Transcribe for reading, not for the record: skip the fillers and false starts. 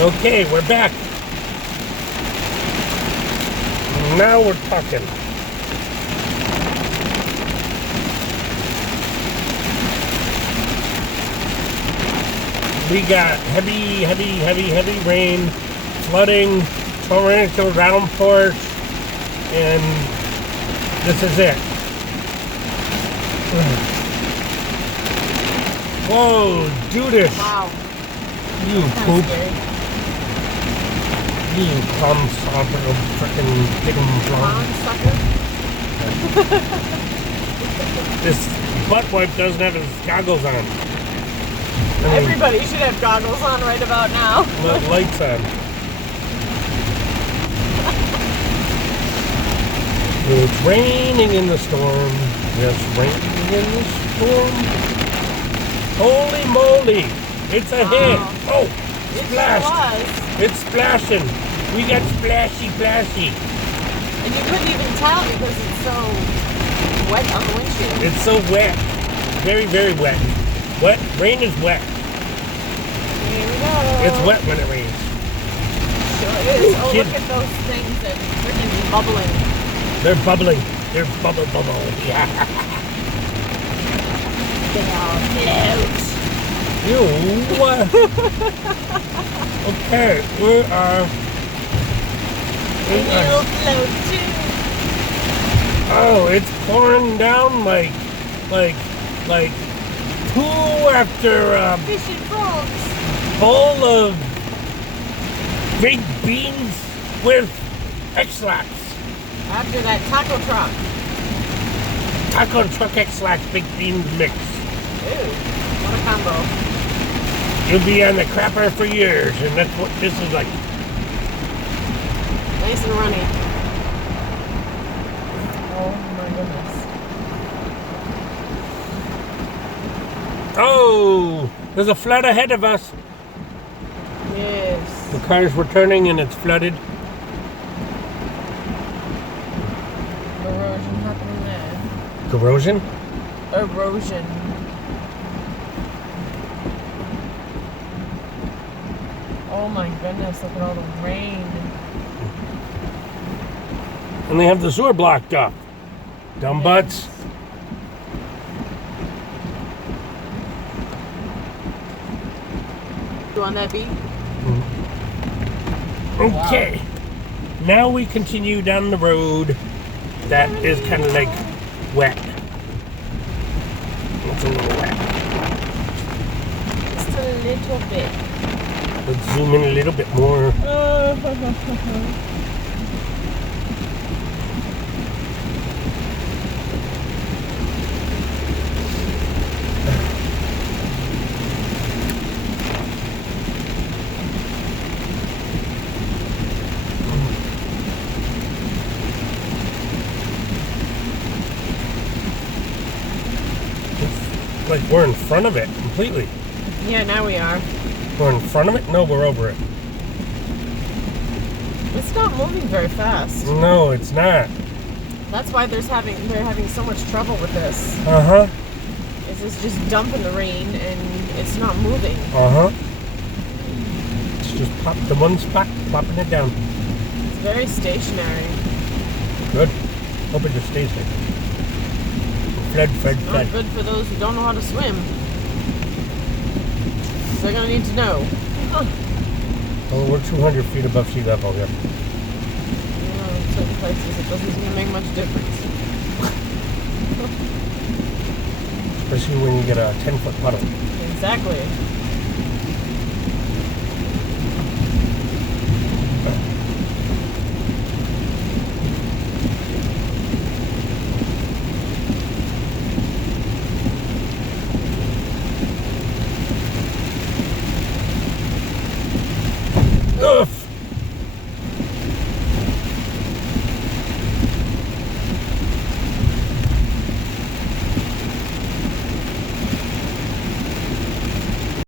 Okay, we're back. Now we're talking. We got heavy rain, flooding, torrential downpours, and this is it. Whoa, Judas! Wow. You That's poop. scary. You cum sucker of frickin' chicken Lawn plum. sucker. This butt wipe doesn't have his goggles on. I mean, Everybody should have goggles on right about now. the lights on. It's raining in the storm. Yes, raining in the storm. Holy moly! It's a hit. Oh, It splashed. sure was. It's splashing. We got splashy. And you couldn't even tell because it's so wet on the windshield. It's so wet. Very wet. Wet. Rain is wet. Here we go. It's wet when it rains. Sure is. Oh, Kid. look at those things that freaking bubbling. They're bubbling. They're bubble. Yeah. They all float. You. Okay. We are. And you'll float too. Oh, it's pouring down like poo after a Fish and frogs. bowl of baked beans with X-Lax. After that taco truck. Taco truck X-Lax baked beans mix. Ooh, what a combo. You'll be on the crapper for years, and that's what this is like. Nice and runny. Oh my goodness. Oh, there's a flood ahead of us. Yes. The cars were turning and it's flooded. Erosion happening there. Corrosion? Erosion. Oh my goodness, look at all the rain. And they have the sewer blocked up. Dumb butts. You on that beat? Okay. Now we continue down the road that is kind of like wet. It's a little wet. Just a little bit. Let's zoom in a little bit more. It's like we're in front of it completely. Yeah, now we are. We're in front of it? No, we're over it. It's not moving very fast. No, it's not. That's why they're having so much trouble with this. Uh-huh. It's just dumping the rain and it's not moving. Uh-huh. It's just pop the one spot, plopping it down. It's very stationary. Good. Hope it just stays there. Flood. Not good for those who don't know how to swim. They're gonna need to know. Well, we're 200 feet above sea level here. In certain places it doesn't seem to make much difference. Especially when you get a 10-foot puddle. Exactly.